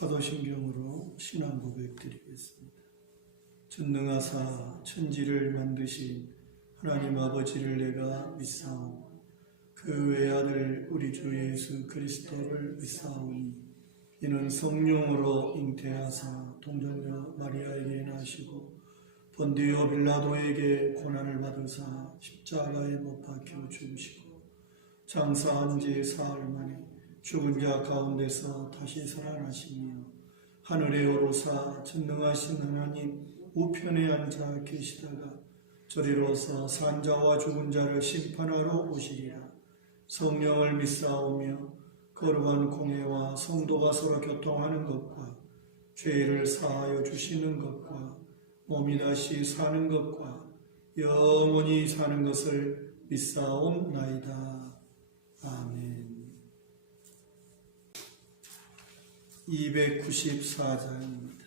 사도신경으로 신앙 고백드리겠습니다. 전능하사 천지를 만드신 하나님 아버지를 내가 믿사오고 그 외아들 우리 주 예수 그리스도를 믿사오니 이는 성령으로 잉태하사 동정녀 마리아에게 나시고 본디오 빌라도에게 고난을 받으사 십자가에 못 박혀 죽으시고 장사한 지 사흘 만에 죽은 자 가운데서 다시 살아나시며 하늘에 오르사 전능하신 하나님 우편에 앉아 계시다가 저리로서 산자와 죽은 자를 심판하러 오시리라. 성령을 믿사오며 거룩한 공예와 성도가 서로 교통하는 것과 죄를 사하여 주시는 것과 몸이 다시 사는 것과 영원히 사는 것을 믿사옵나이다. 아멘. 294장입니다.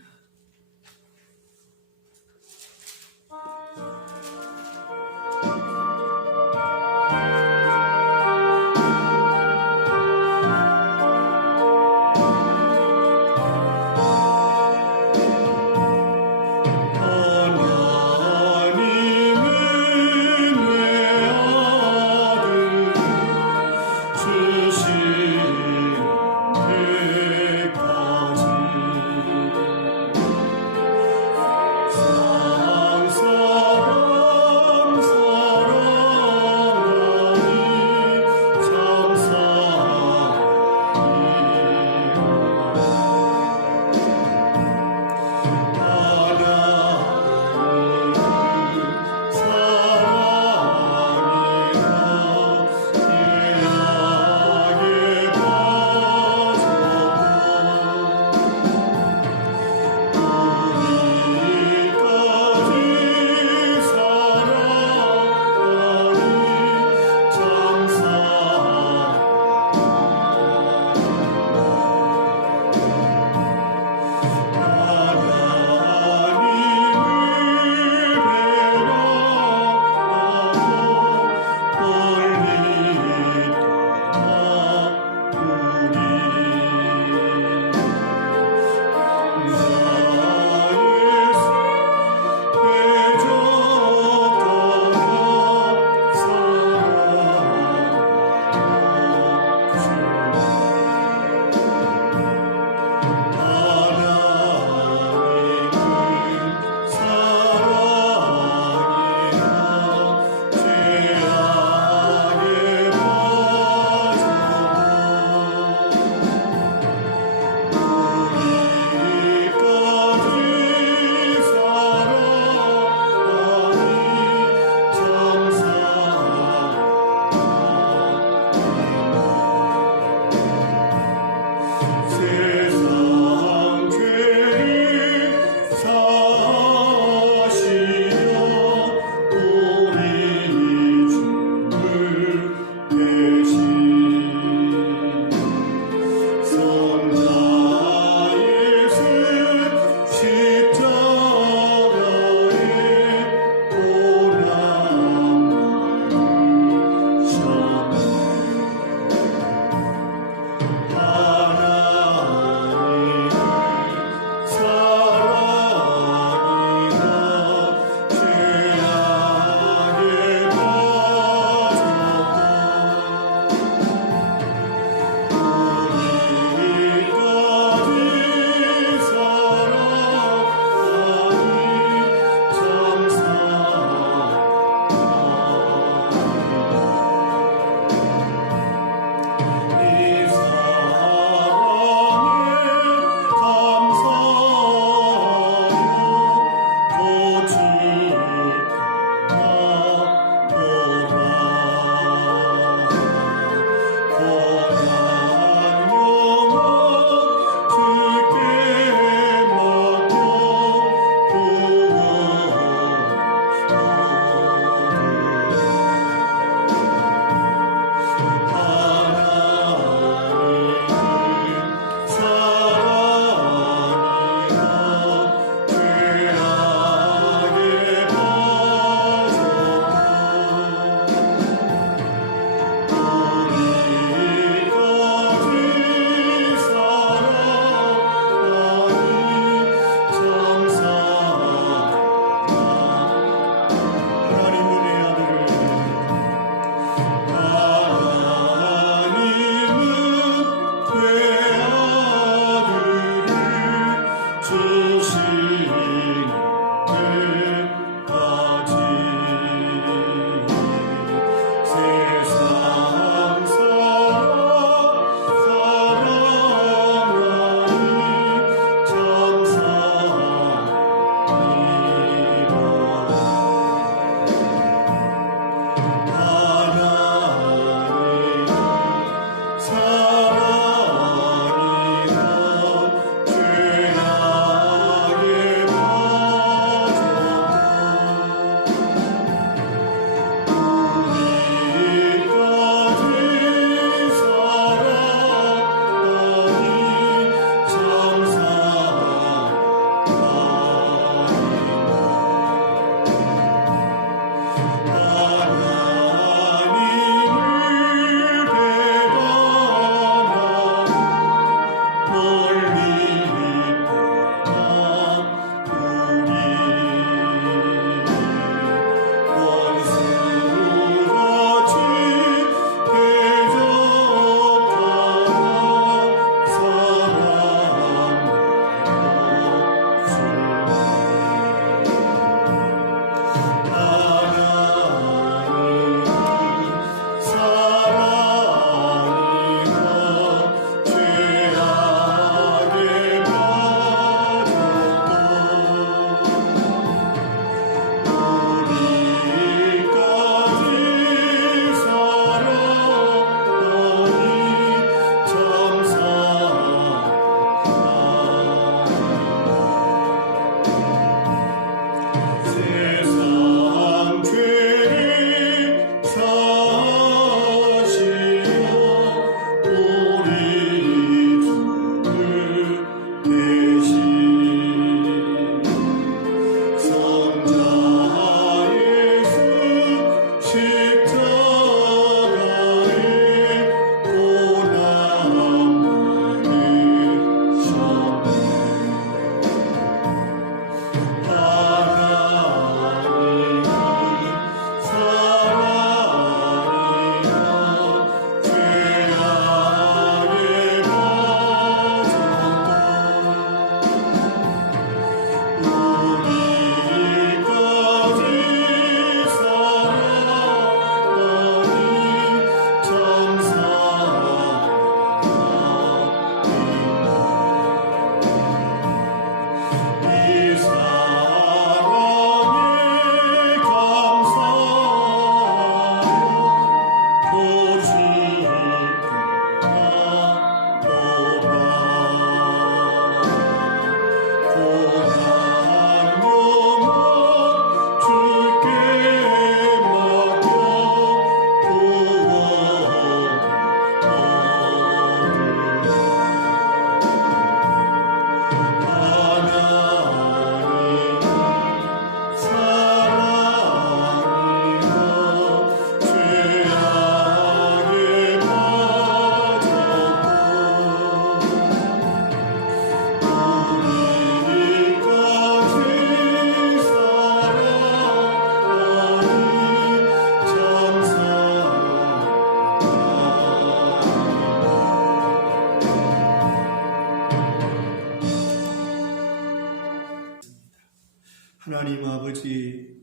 하나님 아버지,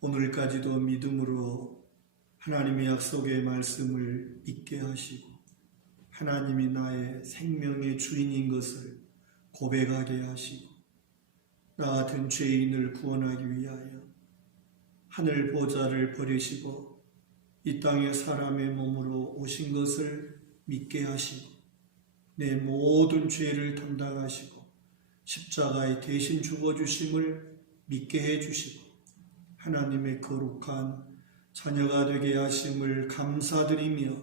오늘까지도 믿음으로 하나님의 약속의 말씀을 믿게 하시고 하나님이 나의 생명의 주인인 것을 고백하게 하시고 나 같은 죄인을 구원하기 위하여 하늘 보좌를 버리시고 이 땅에 사람의 몸으로 오신 것을 믿게 하시고 내 모든 죄를 담당하시고 십자가에 대신 죽어주심을 믿게 해주시고 하나님의 거룩한 자녀가 되게 하심을 감사드리며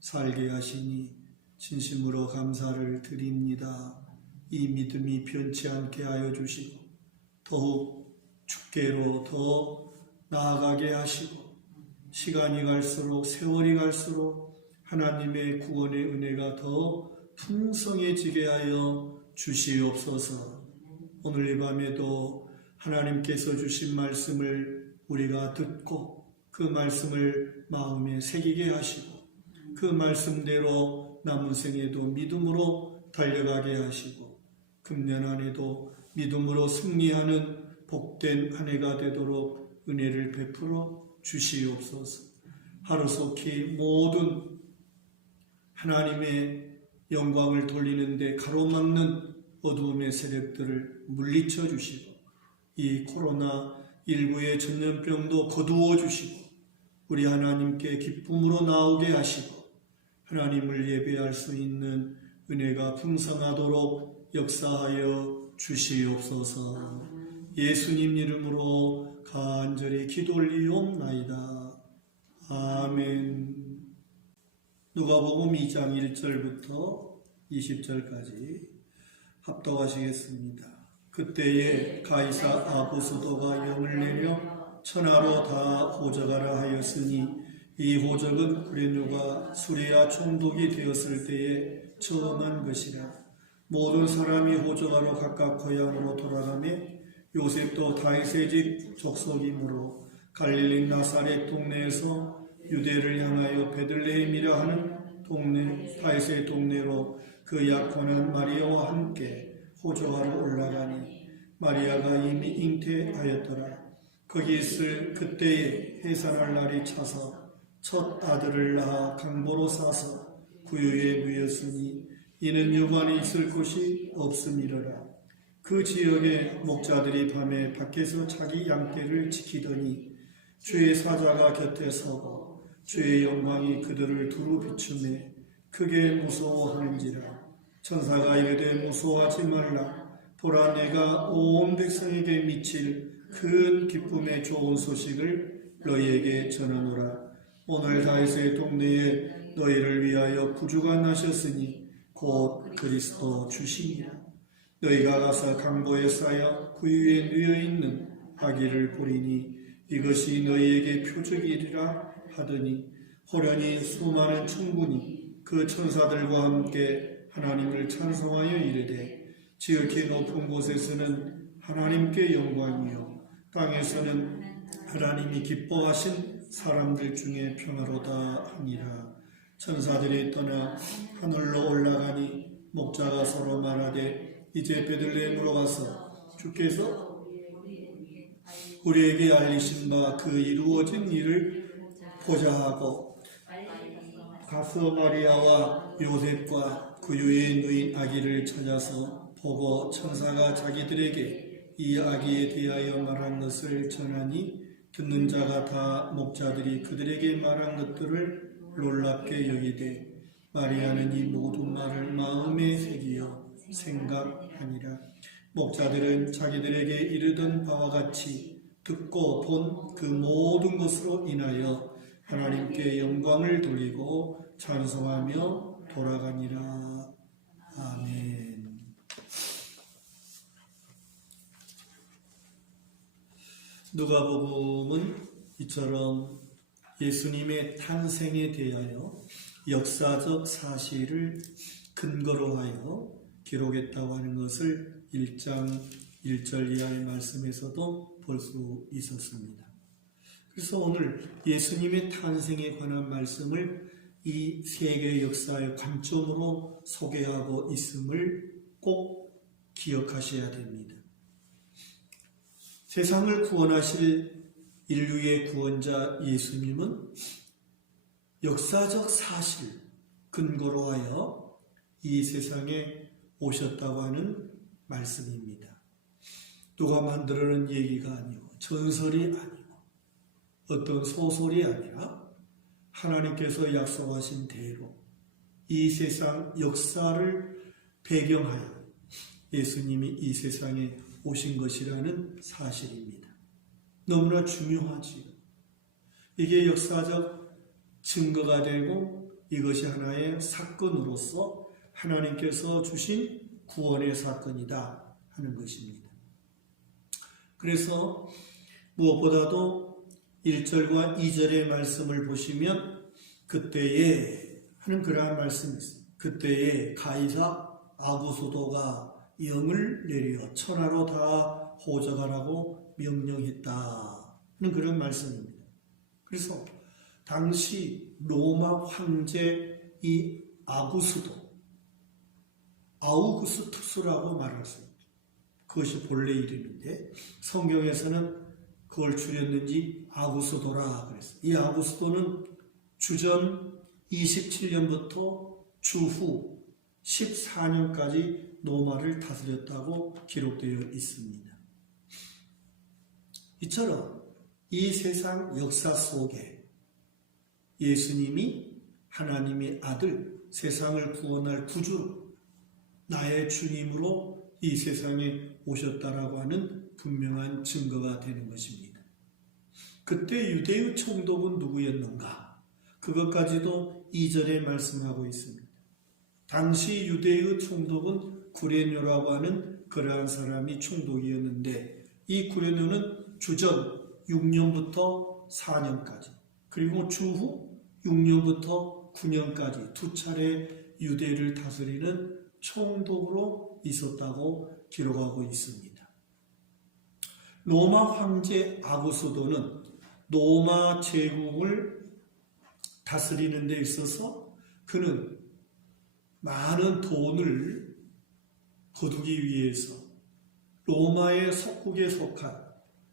살게 하시니 진심으로 감사를 드립니다. 이 믿음이 변치 않게 하여 주시고 더욱 주께로 더 나아가게 하시고 시간이 갈수록 세월이 갈수록 하나님의 구원의 은혜가 더 풍성해지게 하여 주시옵소서. 오늘 이 밤에도 하나님께서 주신 말씀을 우리가 듣고 그 말씀을 마음에 새기게 하시고 그 말씀대로 남은 생에도 믿음으로 달려가게 하시고 금년 안에도 믿음으로 승리하는 복된 한 해가 되도록 은혜를 베풀어 주시옵소서. 하루속히 모든 하나님의 영광을 돌리는 데 가로막는 어두움의 세력들을 물리쳐 주시고 이 코로나19의 전염병도 거두어 주시고 우리 하나님께 기쁨으로 나오게 하시고 하나님을 예배할 수 있는 은혜가 풍성하도록 역사하여 주시옵소서. 예수님 이름으로 간절히 기도 올리옵나이다. 아멘. 누가복음 2장 1절부터 20절까지 합독하시겠습니다. 그때에 가이사 아구스도가 영을 내려 천하로 다 호적하라 하였으니 이 호적은 구레뉴가 수레아 총독이 되었을 때에 처음 한 것이라. 모든 사람이 호적하러 각각 고향으로 돌아가매 요셉도 다윗의 집 족속이므로 갈릴리 나사렛 동네에서 유대를 향하여 베들레헴이라 하는 동네 다윗의 동네로 그 약혼한 마리아와 함께 호적하러 올라가니 마리아가 이미 잉태하였더라. 거기 있을 그때에 해산할 날이 차서 첫 아들을 낳아 강보로 싸서 구유에 누였으니 이는 여관에 있을 곳이 없음이러라. 그 지역의 목자들이 밤에 밖에서 자기 양떼를 지키더니 주의 사자가 곁에 서고 주의 영광이 그들을 두루 비추매 크게 무서워하는지라. 천사가 이르되 무서워하지 말라. 보라, 내가 온 백성에게 미칠 큰 기쁨의 좋은 소식을 너희에게 전하노라. 오늘 다윗의 동네에 너희를 위하여 구주가 나셨으니 곧 그리스도 주시니라. 너희가 가서 강보에 쌓여 구유에 누여있는 아기를 보리니 이것이 너희에게 표적이리라 하더니 호련히 수많은 천군이 그 천사들과 함께 하나님을 찬송하여 이르되 지극히 높은 곳에서는 하나님께 영광이요 땅에서는 하나님이 기뻐하신 사람들 중에 평화로다 하니라. 천사들이 떠나 하늘로 올라가니 목자가 서로 말하되 이제 베들레헴으로 가서 주께서 우리에게 알리신 바 그 이루어진 일을 보자 하고 가서 마리아와 요셉과 구유에 누인 아기를 찾아서 보고 천사가 자기들에게 이 아기에 대하여 말한 것을 전하니 듣는 자가 다 목자들이 그들에게 말한 것들을 놀랍게 여기되 마리아는 이 모든 말을 마음에 새기어 생각하니라. 목자들은 자기들에게 이르던 바와 같이 듣고 본 그 모든 것으로 인하여 하나님께 영광을 돌리고 찬송하며 돌아가니라. 아멘. 누가복음은 이처럼 예수님의 탄생에 대하여 역사적 사실을 근거로 하여 기록했다고 하는 것을 1장 1절 이하의 말씀에서도 볼 수 있었습니다. 그래서 오늘 예수님의 탄생에 관한 말씀을 이 세계 역사의 관점으로 소개하고 있음을 꼭 기억하셔야 됩니다. 세상을 구원하실 인류의 구원자 예수님은 역사적 사실 근거로 하여 이 세상에 오셨다고 하는 말씀입니다. 누가 만들어낸 얘기가 아니고 전설이 아니고 어떤 소설이 아니라 하나님께서 약속하신 대로 이 세상 역사를 배경하여 예수님이 이 세상에 오신 것이라는 사실입니다. 너무나 중요하지요. 이게 역사적 증거가 되고 이것이 하나의 사건으로서 하나님께서 주신 구원의 사건이다 하는 것입니다. 그래서 무엇보다도 1절과 2절의 말씀을 보시면 그때에 하는 그러한 말씀이 있습니다. 그때에 가이사 아구소도가 영을 내려 천하로 다 호적하라고 명령했다 하는 그런 말씀입니다. 그래서 당시 로마 황제 이 아우구스투스라고 말했습니다. 그것이 본래 이름인데 성경에서는 그걸 줄였는지 아구스도라 그랬어요. 이 아구스도는 주전 27년부터 주후 14년까지 로마를 다스렸다고 기록되어 있습니다. 이처럼 이 세상 역사 속에 예수님이 하나님의 아들, 세상을 구원할 구주, 나의 주님으로 이 세상에 오셨다라고 하는 분명한 증거가 되는 것입니다. 그때 유대의 총독은 누구였는가? 그것까지도 2절에 말씀하고 있습니다. 당시 유대의 총독은 구레뇨라고 하는 그러한 사람이 총독이었는데 이 구레뇨는 주전 6년부터 4년까지 그리고 주후 6년부터 9년까지 두 차례 유대를 다스리는 총독으로 있었다고 기록하고 있습니다. 로마 황제 아구스도는 로마 제국을 다스리는 데 있어서 그는 많은 돈을 거두기 위해서 로마의 속국에 속한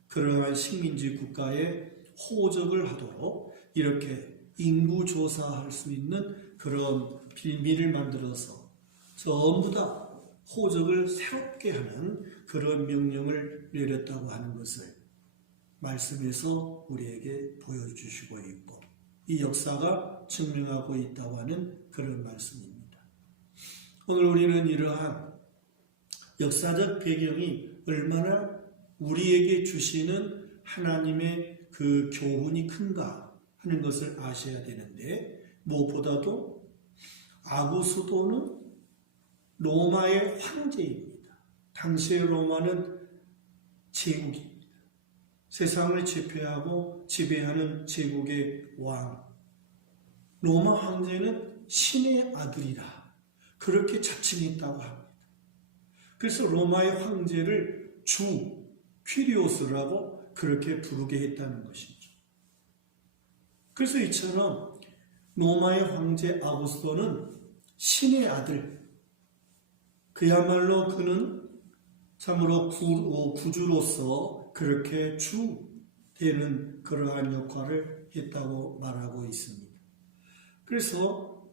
그러한 식민지 국가에 호적을 하도록 이렇게 인구조사할 수 있는 그런 빌미를 만들어서 전부 다 호적을 새롭게 하는 그런 명령을 내렸다고 하는 것을 말씀에서 우리에게 보여주시고 있고 이 역사가 증명하고 있다고 하는 그런 말씀입니다. 오늘 우리는 이러한 역사적 배경이 얼마나 우리에게 주시는 하나님의 그 교훈이 큰가 하는 것을 아셔야 되는데 무엇보다도 아구스도는 로마의 황제입니다. 당시의 로마는 제국입니다. 세상을 지배하고 지배하는 제국의 왕. 로마 황제는 신의 아들이라 그렇게 자칭했다고 합니다. 그래서 로마의 황제를 주 퀴리오스라고 그렇게 부르게 했다는 것이죠. 그래서 이처럼 로마의 황제 아구스도는 신의 아들, 그야말로 그는 참으로 구주로서 그렇게 주 되는 그러한 역할을 했다고 말하고 있습니다. 그래서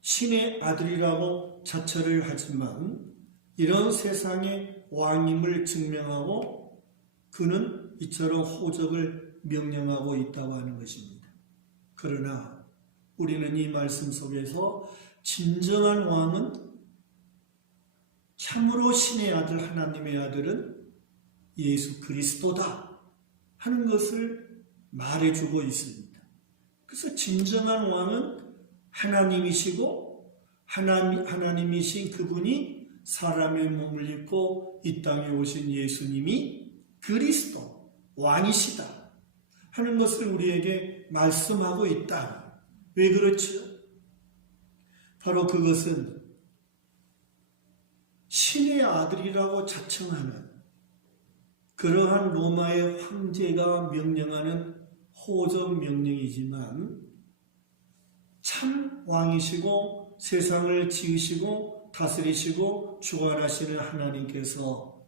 신의 아들이라고 자처를 하지만 이런 세상의 왕임을 증명하고 그는 이처럼 호적을 명령하고 있다고 하는 것입니다. 그러나 우리는 이 말씀 속에서 진정한 왕은 참으로 신의 아들 하나님의 아들은 예수 그리스도다 하는 것을 말해주고 있습니다. 그래서 진정한 왕은 하나님이시고 하나님이신 그분이 사람의 몸을 입고 이 땅에 오신 예수님이 그리스도 왕이시다 하는 것을 우리에게 말씀하고 있다. 왜 그렇죠? 바로 그것은 신의 아들이라고 자청하는 그러한 로마의 황제가 명령하는 호적 명령이지만 참 왕이시고 세상을 지으시고 다스리시고 주관하시는 하나님께서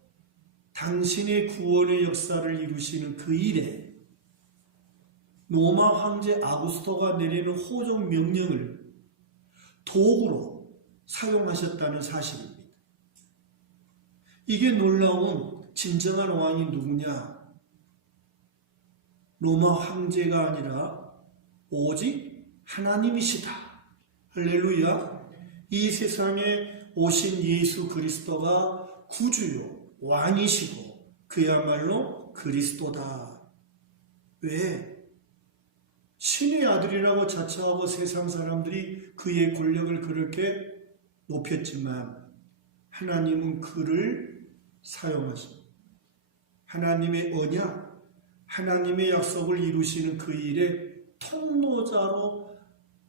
당신의 구원의 역사를 이루시는 그 일에 로마 황제 아구스토가 내리는 호종 명령을 도구로 사용하셨다는 사실입니다. 이게 놀라운 진정한 왕이 누구냐? 로마 황제가 아니라 오직 하나님이시다. 할렐루야. 이 세상에 오신 예수 그리스도가 구주요 왕이시고 그야말로 그리스도다. 왜? 신의 아들이라고 자처하고 세상 사람들이 그의 권력을 그렇게 높였지만 하나님은 그를 사용하십니다. 하나님의 언약, 하나님의 약속을 이루시는 그 일에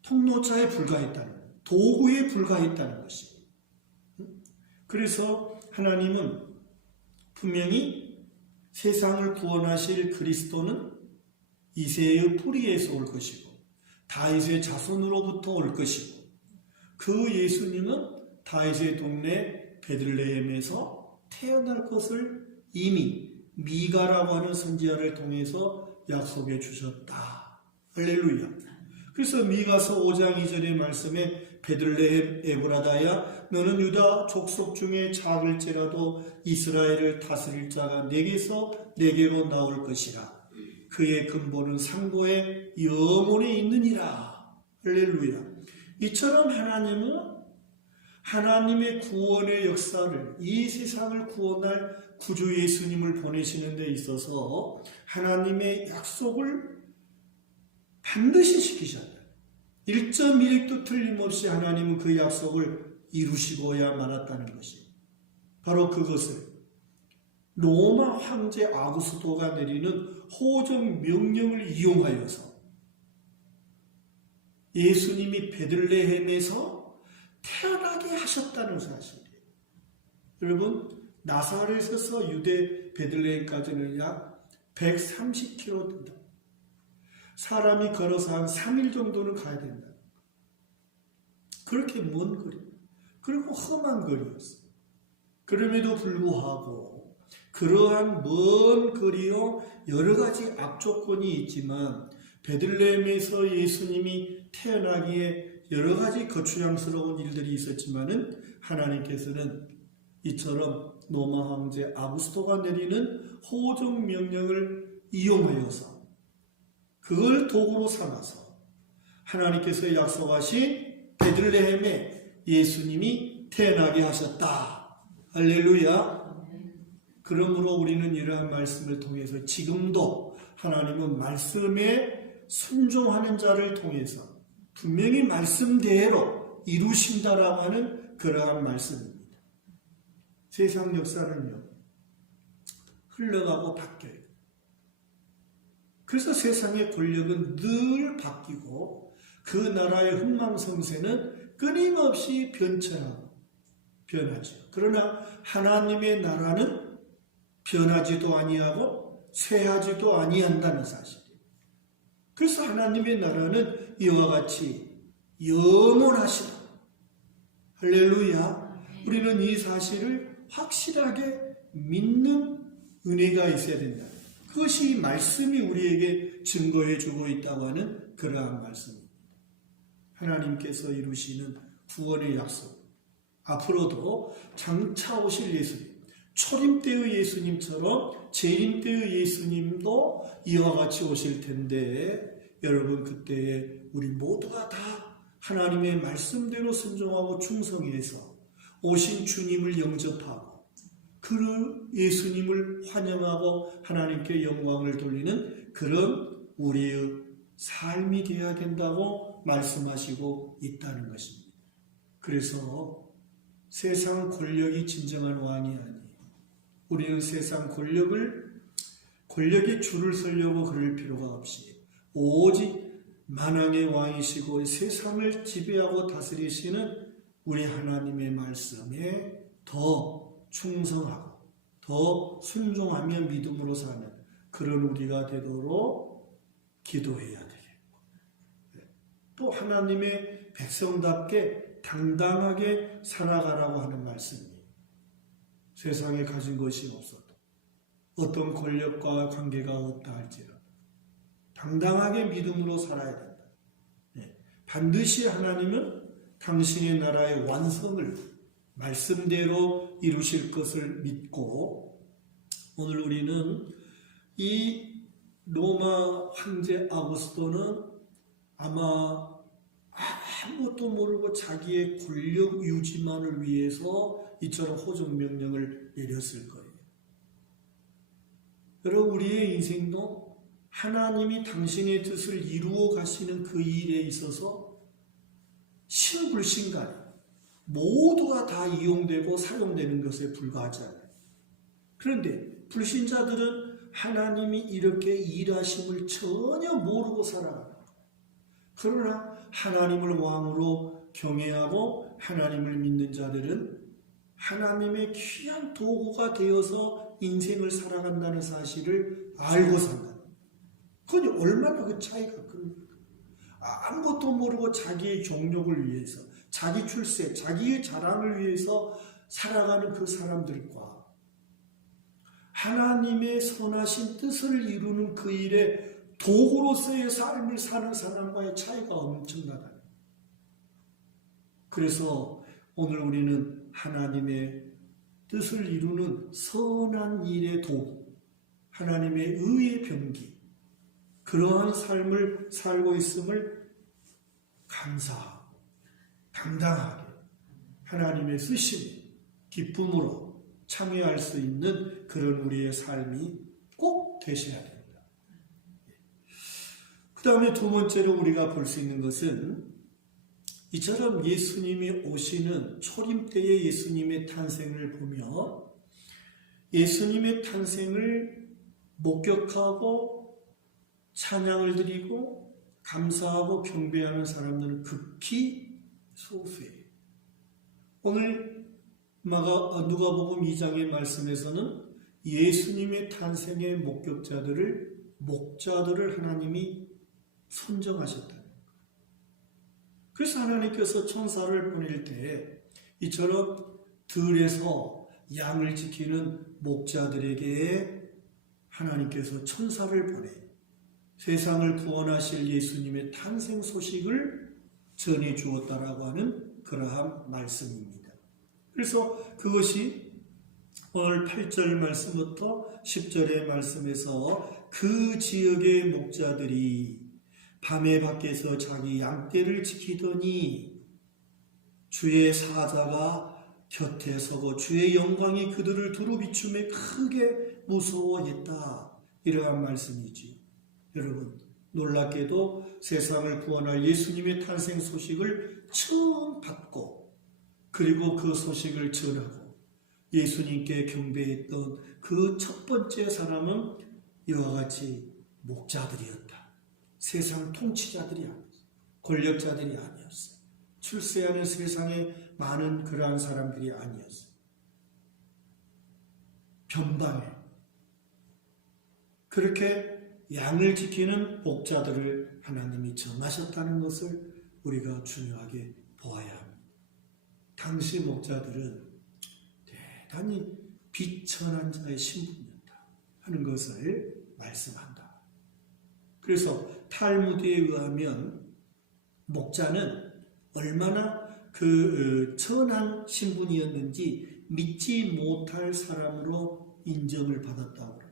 통로자에 불과했다는 거예요. 도구에 불과했다는 것입니다. 그래서 하나님은 분명히 세상을 구원하실 그리스도는 이새의 뿌리에서 올 것이고 다윗의 자손으로부터 올 것이고 그 예수님은 다윗의 동네 베들레헴에서 태어날 것을 이미 미가라고 하는 선지자를 통해서 약속해 주셨다. 할렐루야. 그래서 미가서 5장 2절의 말씀에 베들레헴 에브라다야 너는 유다 족속 중에 작을지라도 이스라엘을 다스릴 자가 내게로 나올 것이라. 그의 근본은 상고에 영원히 있느니라. 할렐루야. 이처럼 하나님은 하나님의 구원의 역사를 이 세상을 구원할 구주 예수님을 보내시는 데 있어서 하나님의 약속을 반드시 지키셨다. 1.1획도 틀림없이 하나님은 그 약속을 이루시고야 말았다는 것이 바로 그것을 로마 황제 아구스토가 내리는 호정 명령을 이용하여서 예수님이 베들레헴에서 태어나게 하셨다는 사실이에요. 여러분 나사렛에서 유대 베들레헴까지는 약 130km 된다. 사람이 걸어서 한 3일 정도는 가야 된다. 그렇게 먼 거리, 그리고 험한 거리였어요. 그럼에도 불구하고 그러한 먼 거리요 여러 가지 악조건이 있지만 베들레헴에서 예수님이 태어나기에 여러 가지 거추장스러운 일들이 있었지만은 하나님께서는 이처럼 로마 황제 아구스토가 내리는 호정 명령을 이용하여서 그걸 도구로 삼아서 하나님께서 약속하신 베들레헴에 예수님이 태어나게 하셨다. 할렐루야. 그러므로 우리는 이러한 말씀을 통해서 지금도 하나님은 말씀에 순종하는 자를 통해서 분명히 말씀대로 이루신다라고 하는 그러한 말씀입니다. 세상 역사는요 흘러가고 바뀌어요. 그래서 세상의 권력은 늘 바뀌고 그 나라의 흥망성쇠는 끊임없이 변하죠. 그러나 하나님의 나라는 변하지도 아니하고 쇠하지도 아니한다는 사실이에요. 그래서 하나님의 나라는 이와 같이 영원하시다. 할렐루야. 우리는 이 사실을 확실하게 믿는 은혜가 있어야 된다. 그것이 말씀이 우리에게 증거해 주고 있다고 하는 그러한 말씀입니다. 하나님께서 이루시는 구원의 약속, 앞으로도 장차 오실 예수님, 초림 때의 예수님처럼 재림 때의 예수님도 이와 같이 오실 텐데 여러분 그때에 우리 모두가 다 하나님의 말씀대로 순종하고 충성해서 오신 주님을 영접하고 그 예수님을 환영하고 하나님께 영광을 돌리는 그런 우리의 삶이 되어야 된다고 말씀하시고 있다는 것입니다. 그래서 세상 권력이 진정한 왕이 아니에요. 우리는 세상 권력의 줄을 서려고 그럴 필요가 없이 오직 만왕의 왕이시고 세상을 지배하고 다스리시는 우리 하나님의 말씀에 더 충성하고 더 순종하며 믿음으로 사는 그런 우리가 되도록 기도해야 되겠고 또 하나님의 백성답게 당당하게 살아가라고 하는 말씀이에요. 세상에 가진 것이 없어도 어떤 권력과 관계가 없다 할지라도 당당하게 믿음으로 살아야 된다. 반드시 하나님은 당신의 나라의 완성을 말씀대로 이루실 것을 믿고, 오늘 우리는 이 로마 황제 아우구스토는 아마 아무것도 모르고 자기의 권력 유지만을 위해서 이처럼 호정명령을 내렸을 거예요. 여러분, 우리의 인생도 하나님이 당신의 뜻을 이루어 가시는 그 일에 있어서 신불신간 모두가 다 이용되고 사용되는 것에 불과하지 않아요. 그런데 불신자들은 하나님이 이렇게 일하심을 전혀 모르고 살아가는 거예요. 그러나 하나님을 왕으로 경외하고 하나님을 믿는 자들은 하나님의 귀한 도구가 되어서 인생을 살아간다는 사실을 알고 산다. 그건 얼마나 그 차이가 큽니까? 아무것도 모르고 자기의 종욕을 위해서, 자기 출세, 자기의 자랑을 위해서 살아가는 그 사람들과 하나님의 선하신 뜻을 이루는 그 일에 도구로서의 삶을 사는 사람과의 차이가 엄청나다. 그래서 오늘 우리는 하나님의 뜻을 이루는 선한 일의 도구, 하나님의 의의 병기, 그러한 삶을 살고 있음을 감사하고 당당하게 하나님의 쓰심에 기쁨으로 참여할 수 있는 그런 우리의 삶이 꼭 되셔야 됩니다. 그 다음에 두 번째로 우리가 볼 수 있는 것은 이처럼 예수님이 오시는 초림 때의 예수님의 탄생을 보며 예수님의 탄생을 목격하고 찬양을 드리고 감사하고 경배하는 사람들은 극히 소수예요. 오늘 누가복음 2장의 말씀에서는 예수님의 탄생의 목자들을 하나님이 선정하셨다는 거예요. 그래서 하나님께서 천사를 보낼 때 이처럼 들에서 양을 지키는 목자들에게 하나님께서 천사를 보내 세상을 구원하실 예수님의 탄생 소식을 전해 주었다라고 하는 그러한 말씀입니다. 그래서 그것이 오늘 8절 말씀부터 10절의 말씀에서 그 지역의 목자들이 밤에 밖에서 자기 양떼를 지키더니 주의 사자가 곁에 서고 주의 영광이 그들을 두루 비추며 크게 무서워했다. 이러한 말씀이지. 여러분, 놀랍게도 세상을 구원할 예수님의 탄생 소식을 처음 받고 그리고 그 소식을 전하고 예수님께 경배했던 그 첫 번째 사람은 이와 같이 목자들이었다. 세상 통치자들이 아니었어요. 권력자들이 아니었어요. 출세하는 세상에 많은 그러한 사람들이 아니었어요. 변방에 그렇게 양을 지키는 목자들을 하나님이 정하셨다는 것을 우리가 중요하게 보아야 합니다. 당시 목자들은 대단히 비천한 자의 신분이었다 하는 것을 말씀한다. 그래서 탈무드에 의하면 목자는 얼마나 그 천한 신분이었는지 믿지 못할 사람으로 인정을 받았다고 합니다.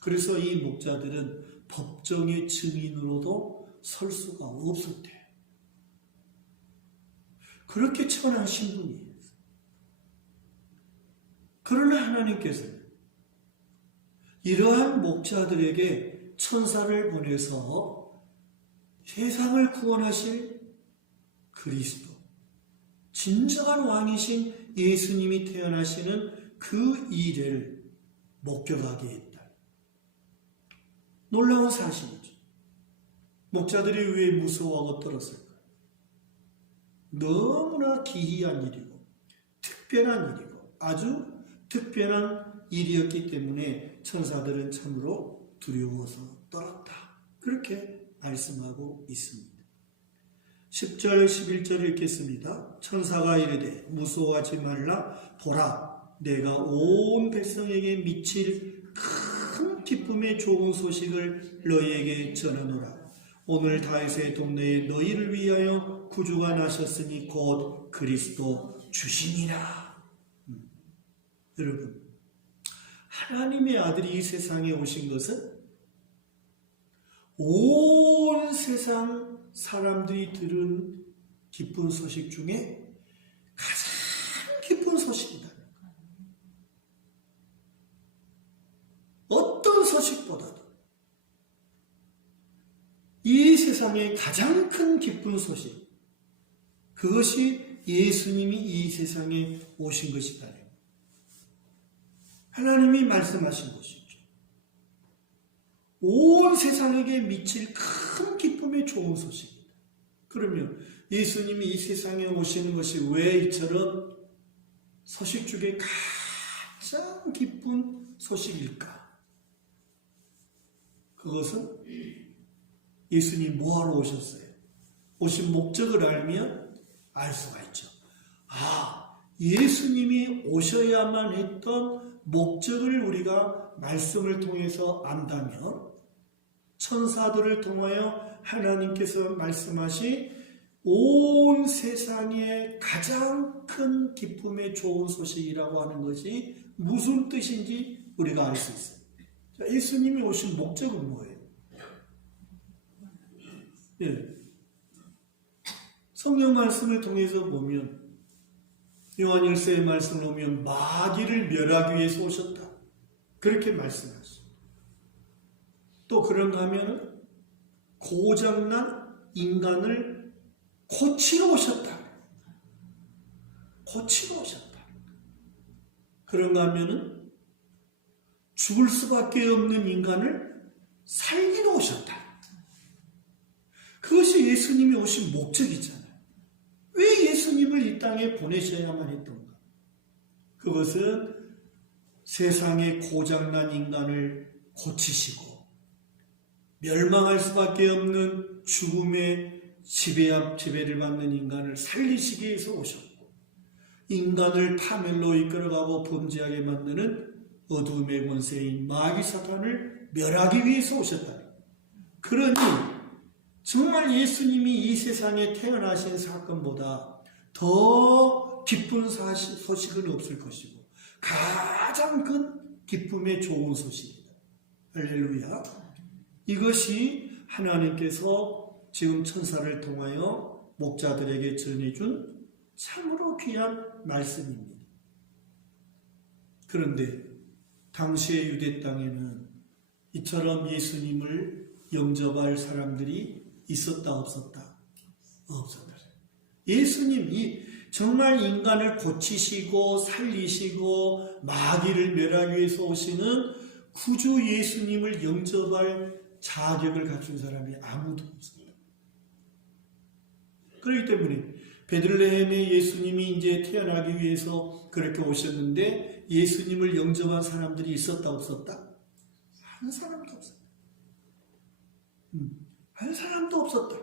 그래서 이 목자들은 법정의 증인으로도 설 수가 없었대요. 그렇게 천한 신분이에요. 그러나 하나님께서는 이러한 목자들에게 천사를 보내서 세상을 구원하실 그리스도, 진정한 왕이신 예수님이 태어나시는 그 일을 목격하게 했다. 놀라운 사실이죠. 목자들이 왜 무서워하고 떨었을까요? 너무나 기이한 일이고 특별한 일이고 아주 특별한 일이었기 때문에 천사들은 참으로 두려워서 떨었다. 그렇게 말씀하고 있습니다. 10절 11절 읽겠습니다. 천사가 이르되 무서워하지 말라. 보라, 내가 온 백성에게 미칠 큰 기쁨의 좋은 소식을 너희에게 전하노라. 오늘 다윗의 동네에 너희를 위하여 구주가 나셨으니 곧 그리스도 주시니라. 여러분, 하나님의 아들이 이 세상에 오신 것은 온 세상 사람들이 들은 기쁜 소식 중에 가장 기쁜 소식이다. 어떤 소식보다도 이 세상의 가장 큰 기쁜 소식, 그것이 예수님이 이 세상에 오신 것이다. 하나님이 말씀하신 것이죠. 온 세상에게 미칠 큰 기쁨의 좋은 소식입니다. 그러면 예수님이 이 세상에 오시는 것이 왜 이처럼 소식 중에 가장 기쁜 소식일까? 그것은 예수님이 뭐하러 오셨어요? 오신 목적을 알면 알 수가 있죠. 예수님이 오셔야만 했던 목적을 우리가 말씀을 통해서 안다면, 천사들을 통하여 하나님께서 말씀하신 온 세상의 가장 큰 기쁨의 좋은 소식이라고 하는 것이 무슨 뜻인지 우리가 알 수 있어요. 자, 예수님이 오신 목적은 뭐예요? 성경 말씀을 통해서 보면, 요한일서의 말씀을 보면 마귀를 멸하기 위해서 오셨다, 그렇게 말씀하셨습니다. 또 그런가 하면 고장난 인간을 고치러 오셨다. 고치러 오셨다. 그런가 하면은 죽을 수밖에 없는 인간을 살리러 오셨다. 그것이 예수님이 오신 목적이잖아요. 왜 예수님을 이 땅에 보내셔야만 했던가? 그것은 세상의 고장난 인간을 고치시고 멸망할 수밖에 없는 죽음의 지배를 받는 인간을 살리시기 위해서 오셨고, 인간을 파멸로 이끌어가고 범죄하게 만드는 어둠의 권세인 마귀 사탄을 멸하기 위해서 오셨다. 그러니 정말 예수님이 이 세상에 태어나신 사건보다 더 기쁜 소식은 없을 것이고 가장 큰 기쁨의 좋은 소식이다. 할렐루야. 이것이 하나님께서 지금 천사를 통하여 목자들에게 전해준 참으로 귀한 말씀입니다. 그런데 당시의 유대 땅에는 이처럼 예수님을 영접할 사람들이 있었다 없었다? 없었다. 예수님이 정말 인간을 고치시고 살리시고 마귀를 멸하기 위해서 오시는 구주 예수님을 영접할 자격을 갖춘 사람이 아무도 없습니다. 그렇기 때문에 베들레헴에 예수님이 이제 태어나기 위해서 그렇게 오셨는데 예수님을 영접한 사람들이 있었다 없었다? 한 사람도 없었다. 한 사람도 없었다.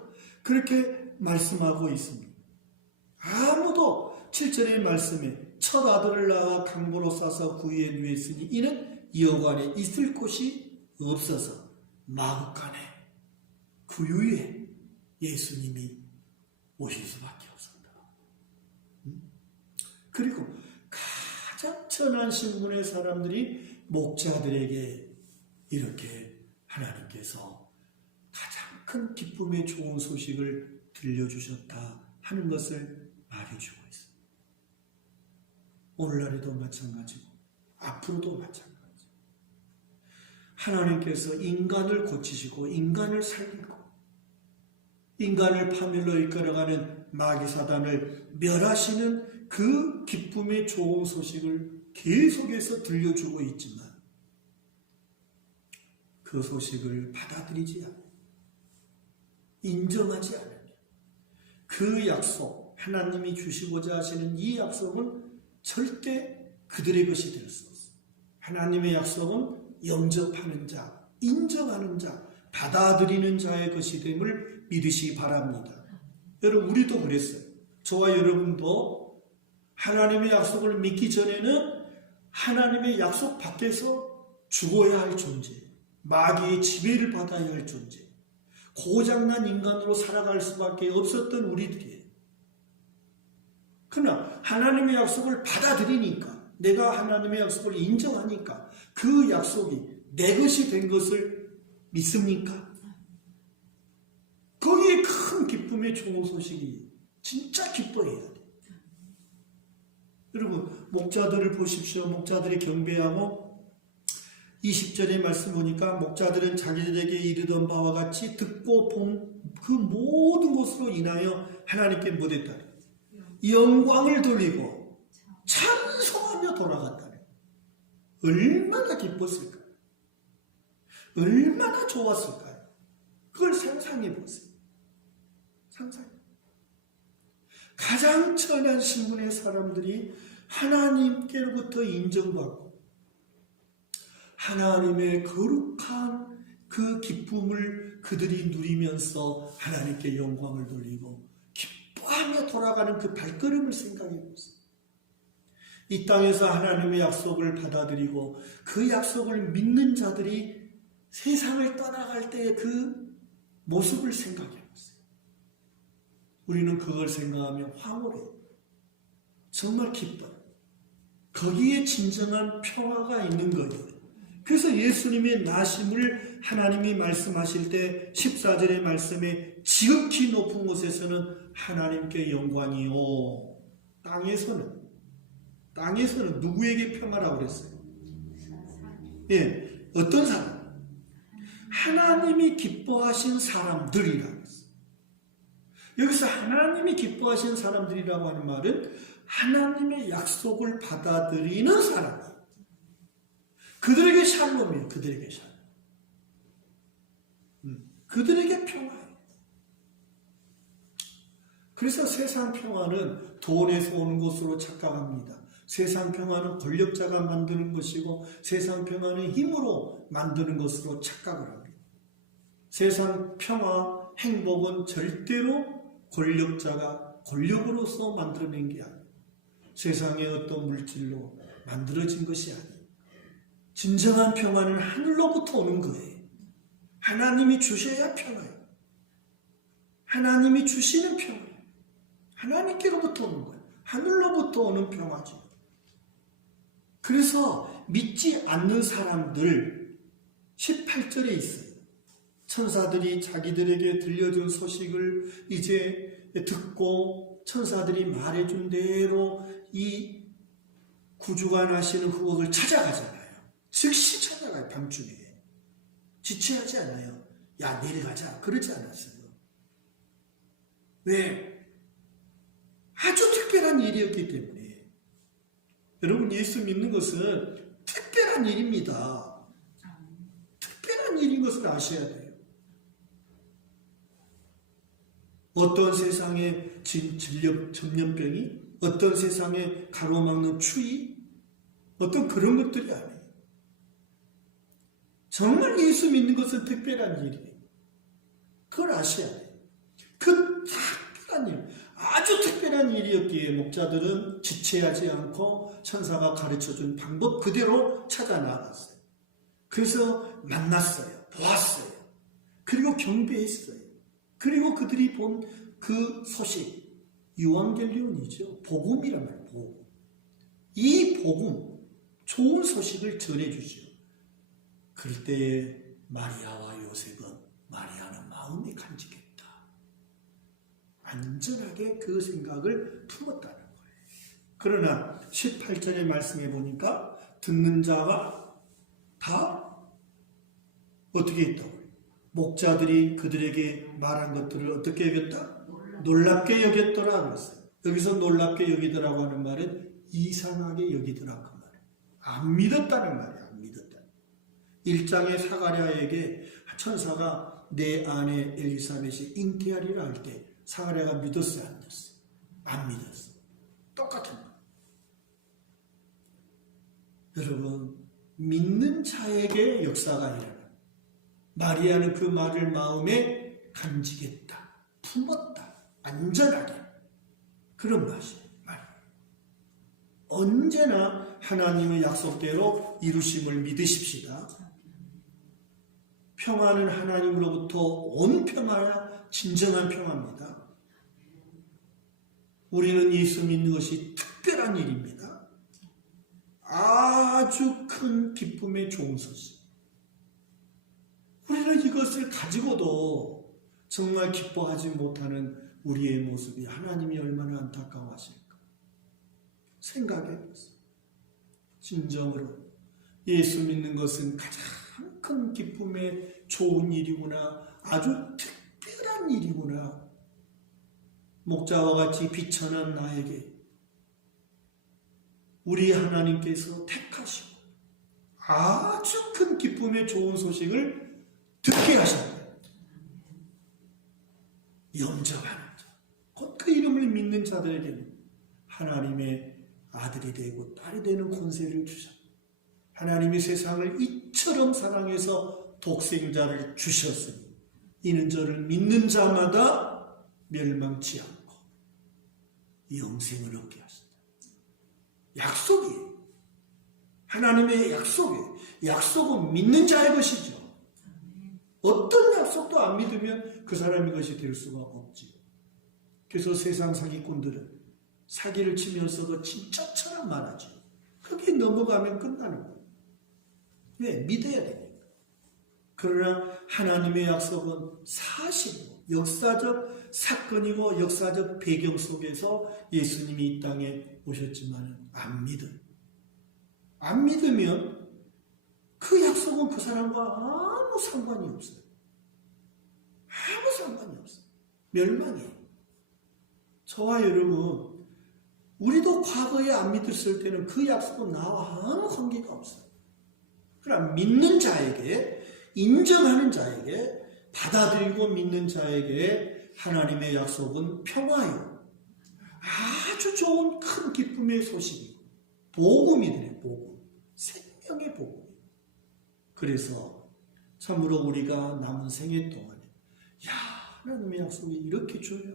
그렇게 말씀하고 있습니다. 아무도 7절의 말씀에 첫 아들을 낳아 강보로 싸서 구유에 누웠으니 이는 여관에 있을 곳이 없어서 마구간에 구유에 예수님이 오실 수밖에 없었다. 그리고 가장 천한 신분의 사람들이 목자들에게 이렇게 하나님께서 가장 큰 기쁨의 좋은 소식을 들려주셨다 하는 것을 말해주고 있습니다. 오늘날에도 마찬가지고 앞으로도 마찬가지고 하나님께서 인간을 고치시고 인간을 살리고 인간을 파멸로 이끌어가는 마귀 사단을 멸하시는 그 기쁨의 좋은 소식을 계속해서 들려주고 있지만 그 소식을 받아들이지 않고 인정하지 않으면 그 약속, 하나님이 주시고자 하시는 이 약속은 절대 그들의 것이 될 수 없습니다. 하나님의 약속은 영접하는 자, 인정하는 자, 받아들이는 자의 것이 됨을 믿으시기 바랍니다. 여러분, 우리도 그랬어요. 저와 여러분도 하나님의 약속을 믿기 전에는 하나님의 약속 밖에서 죽어야 할 존재, 마귀의 지배를 받아야 할 존재, 고장난 인간으로 살아갈 수밖에 없었던 우리들이에요. 그러나 하나님의 약속을 받아들이니까, 내가 하나님의 약속을 인정하니까 그 약속이 내 것이 된 것을 믿습니까? 거기에 큰 기쁨의 좋은 소식이 진짜 기뻐해야 돼. 여러분, 목자들을 보십시오. 목자들이 경배하고 20절의 말씀 보니까 목자들은 자기들에게 이르던 바와 같이 듣고 본 그 모든 것으로 인하여 하나님께 못했다. 영광을 돌리고 찬송하며 돌아갔다. 얼마나 기뻤을까요? 얼마나 좋았을까요? 그걸 상상해 보세요. 상상해. 가장 천한 신분의 사람들이 하나님께로부터 인정받고 하나님의 거룩한 그 기쁨을 그들이 누리면서 하나님께 영광을 돌리고 기뻐하며 돌아가는 그 발걸음을 생각해 보세요. 이 땅에서 하나님의 약속을 받아들이고 그 약속을 믿는 자들이 세상을 떠나갈 때의 그 모습을 생각해 보세요. 우리는 그걸 생각하며 황홀해요. 정말 기뻐요. 거기에 진정한 평화가 있는 거예요. 그래서 예수님의 나심을 하나님이 말씀하실 때 14절의 말씀에 지극히 높은 곳에서는 하나님께 영광이요. 땅에서는 누구에게 평화라고 그랬어요? 예, 어떤 사람? 하나님이 기뻐하신 사람들이라고 했어요. 여기서 하나님이 기뻐하신 사람들이라고 하는 말은 하나님의 약속을 받아들이는 사람이에요. 그들에게 샬롬이에요. 그들에게 샬롬. 그들에게 평화예요. 그래서 세상 평화는 돈에서 오는 것으로 착각합니다. 세상 평화는 권력자가 만드는 것이고 세상 평화는 힘으로 만드는 것으로 착각을 합니다. 세상 평화, 행복은 절대로 권력자가 권력으로서 만들어낸 게 아니에요. 세상의 어떤 물질로 만들어진 것이 아니에요. 진정한 평화는 하늘로부터 오는 거예요. 하나님이 주셔야 평화예요. 하나님이 주시는 평화예요. 하나님께로부터 오는 거예요. 하늘로부터 오는 평화죠. 그래서 믿지 않는 사람들 18절에 있어요. 천사들이 자기들에게 들려준 소식을 이제 듣고 천사들이 말해준 대로 이 구주가 나시는 그곳을 찾아가잖아요. 즉시 찾아가요. 밤중에. 지체하지 않아요. 야, 내일 가자. 그러지 않았어요. 왜? 아주 특별한 일이었기 때문에. 여러분, 예수 믿는 것은 특별한 일입니다. 특별한 일인 것을 아셔야 돼요. 어떤 세상의 전염병이, 어떤 세상의 가로막는 추위, 어떤 그런 것들이 아니에요. 정말 예수 믿는 것은 특별한 일이에요. 그걸 아셔야 돼요. 그 특별한 일, 아주 특별한 일이었기에 목자들은 지체하지 않고 천사가 가르쳐준 방법 그대로 찾아 나갔어요. 그래서 만났어요. 보았어요. 그리고 경배했어요. 그리고 그들이 본 그 소식, 유앙겔리온이죠. 복음이란 말이에요. 복음. 이 복음, 좋은 소식을 전해주죠. 그럴 때에 마리아와 요셉은 마리아는 마음이 간직했다. 안전하게 그 생각을 품었다는 거예요. 그러나 18절의 말씀에 보니까 듣는 자가 다 어떻게 했다고요? 목자들이 그들에게 말한 것들을 어떻게 여겼다? 놀랍게 여겼더라 그랬어요. 여기서 놀랍게 여기더라고 하는 말은 이상하게 여기더라 그 말이에요. 안 믿었다는 말이에요. 안 믿었다. 1장의 사가랴에게 천사가 내 아내 엘리사벳이 잉태하리라 할 때 사가랴가 믿었어요? 안 믿었어요? 안 믿었어요. 똑같은 거예요. 여러분, 믿는 자에게 역사가 일어나요. 마리아는 그 말을 마음에 간직했다. 품었다. 안전하게. 그런 맛이에요. 언제나 하나님의 약속대로 이루심을 믿으십시다. 평화는 하나님으로부터 온 평화야 진정한 평화입니다. 우리는 예수 믿는 것이 특별한 일입니다. 아주 큰 기쁨의 좋은 소식. 우리는 이것을 가지고도 정말 기뻐하지 못하는 우리의 모습이 하나님이 얼마나 안타까워하실까 생각해보세요. 진정으로 예수 믿는 것은 가장 큰 기쁨의 좋은 일이구나, 아주 특별한 일이구나. 목자와 같이 비천한 나에게 우리 하나님께서 택하시고 아주 큰 기쁨의 좋은 소식을 듣게 하셨다. 영접하는 자, 곧 그 이름을 믿는 자들에게는 하나님의 아들이 되고 딸이 되는 권세를 주셨다. 하나님이 세상을 이처럼 사랑해서 독생자를 주셨으니 이는 저를 믿는 자마다 멸망치 않고 영생을 얻게 하신다. 약속이에요. 하나님의 약속이에요. 약속은 믿는 자의 것이죠. 어떤 약속도 안 믿으면 그 사람의 것이 될 수가 없지. 그래서 세상 사기꾼들은 사기를 치면서도 진짜처럼 말하죠. 그게 넘어가면 끝나는 거예요. 왜? 믿어야 되니까. 그러나 하나님의 약속은 사실이고 역사적 사건이고 역사적 배경 속에서 예수님이 이 땅에 오셨지만 안 믿으면 그 약속은 그 사람과 아무 상관이 없어요. 아무 상관이 없어요. 멸망이에요. 저와 여러분, 우리도 과거에 안 믿었을 때는 그 약속은 나와 아무 관계가 없어요. 그러나 믿는 자에게, 인정하는 자에게, 받아들이고 믿는 자에게 하나님의 약속은 평화요. 아주 좋은 큰 기쁨의 소식이고 복음이더래요. 복음. 생명의 복음. 그래서 참으로 우리가 남은 생애 동안에 하나님의 약속이 이렇게 줘요.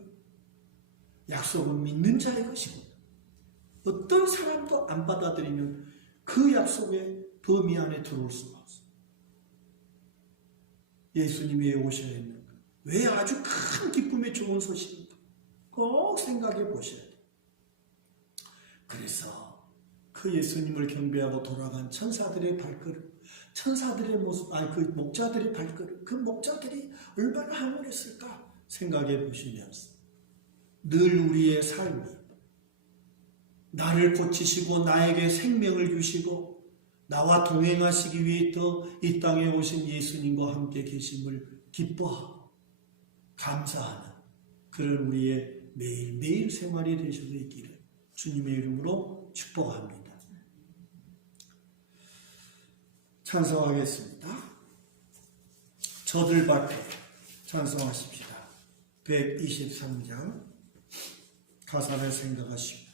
약속은 믿는 자의 것이거든. 어떤 사람도 안 받아들이면 그 약속의 범위 안에 들어올 수가 없어요. 예수님이 왜 오셔야 했는가? 왜 아주 큰 기쁨의 좋은 소식인가? 꼭 생각해 보셔야 돼요. 그래서 그 예수님을 경배하고 돌아간 천사들의 발걸음, 천사들의 모습, 그 목자들의 발걸음, 그 목자들이 얼마나 황홀했을까 생각해 보시면서 늘 우리의 삶이 나를 고치시고 나에게 생명을 주시고 나와 동행하시기 위해 이 땅에 오신 예수님과 함께 계심을 기뻐하고 감사하는 그런 우리의 매일매일 생활이 되셔도 있기를 주님의 이름으로 축복합니다. 찬송하겠습니다. 저들 밭에 찬송하십시다. 123장 가사를 생각하시면서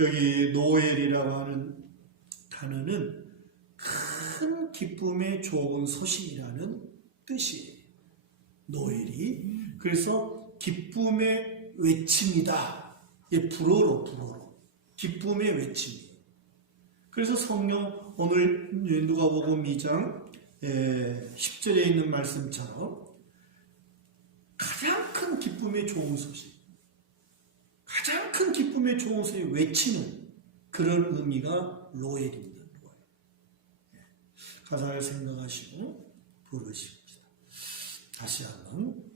여기 노엘이라고 하는 단어는 큰 기쁨의 좋은 소식이라는 뜻이에요. 노엘이. 그래서 기쁨의 외침이다. 불어로. 기쁨의 외침이에요. 그래서 성령 오늘 누가복음 2장 10절에 있는 말씀처럼 가장 큰 기쁨의 좋은 소식, 가장 큰 기쁨의 좋은 소식 외치는 그런 의미가 로엘입니다. 로엘. 가사를 생각하시고 부르십니다. 다시 한번.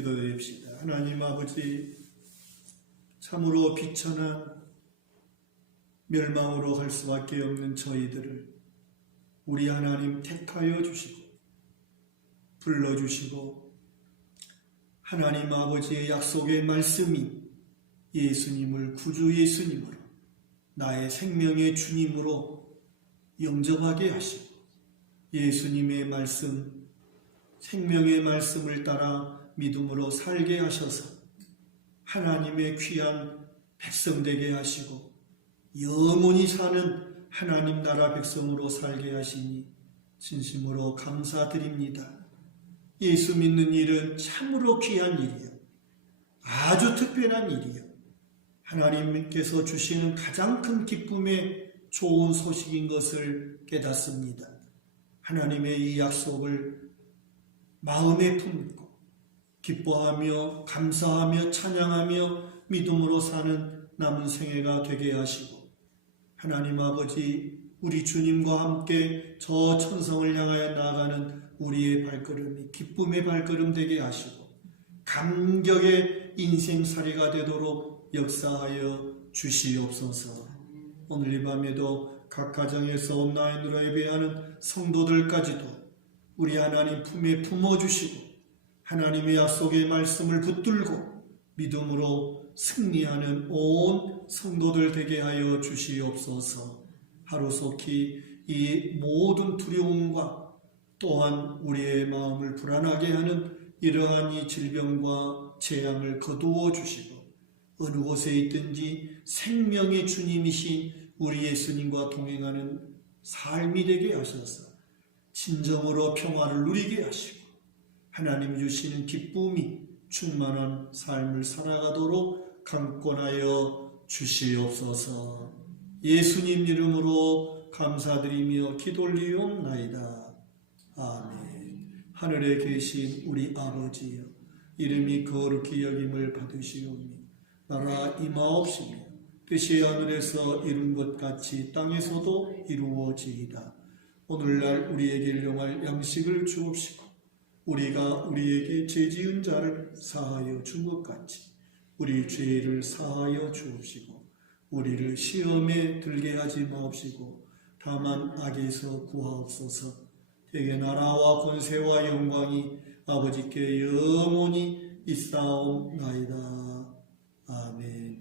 기도드립시다. 하나님 아버지, 참으로 비천한 멸망으로 갈 수밖에 없는 저희들을 우리 하나님 택하여 주시고 불러주시고 하나님 아버지의 약속의 말씀이 예수님을 구주 예수님으로 나의 생명의 주님으로 영접하게 하시고 예수님의 말씀, 생명의 말씀을 따라 믿음으로 살게 하셔서 하나님의 귀한 백성 되게 하시고 영원히 사는 하나님 나라 백성으로 살게 하시니 진심으로 감사드립니다. 예수 믿는 일은 참으로 귀한 일이요. 아주 특별한 일이요. 하나님께서 주시는 가장 큰 기쁨의 좋은 소식인 것을 깨닫습니다. 하나님의 이 약속을 마음에 품고 기뻐하며 감사하며 찬양하며 믿음으로 사는 남은 생애가 되게 하시고, 하나님 아버지, 우리 주님과 함께 저 천성을 향하여 나아가는 우리의 발걸음이 기쁨의 발걸음 되게 하시고 감격의 인생살이가 되도록 역사하여 주시옵소서. 오늘 이 밤에도 각 가정에서 온라인으로 예배하는 성도들까지도 우리 하나님 품에 품어주시고 하나님의 약속의 말씀을 붙들고 믿음으로 승리하는 온 성도들 되게 하여 주시옵소서. 하루속히 이 모든 두려움과 또한 우리의 마음을 불안하게 하는 이러한 이 질병과 재앙을 거두어 주시고 어느 곳에 있든지 생명의 주님이신 우리 예수님과 동행하는 삶이 되게 하셔서 진정으로 평화를 누리게 하시고 하나님 주시는 기쁨이 충만한 삶을 살아가도록 강권하여 주시옵소서. 예수님 이름으로 감사드리며 기도 올리옵나이다. 아멘. 하늘에 계신 우리 아버지여, 이름이 거룩히 여김을 받으시오니 나라 임하옵시며 뜻이 하늘에서 이룬 것 같이 땅에서도 이루어지이다. 오늘날 우리에게 일용할 양식을 주옵시고 우리가 우리에게 죄지은 자를 사하여 준 것 같이 우리 죄를 사하여 주옵시고 우리를 시험에 들게 하지 마옵시고 다만 악에서 구하옵소서. 대개 나라와 권세와 영광이 아버지께 영원히 있사옵나이다. 아멘.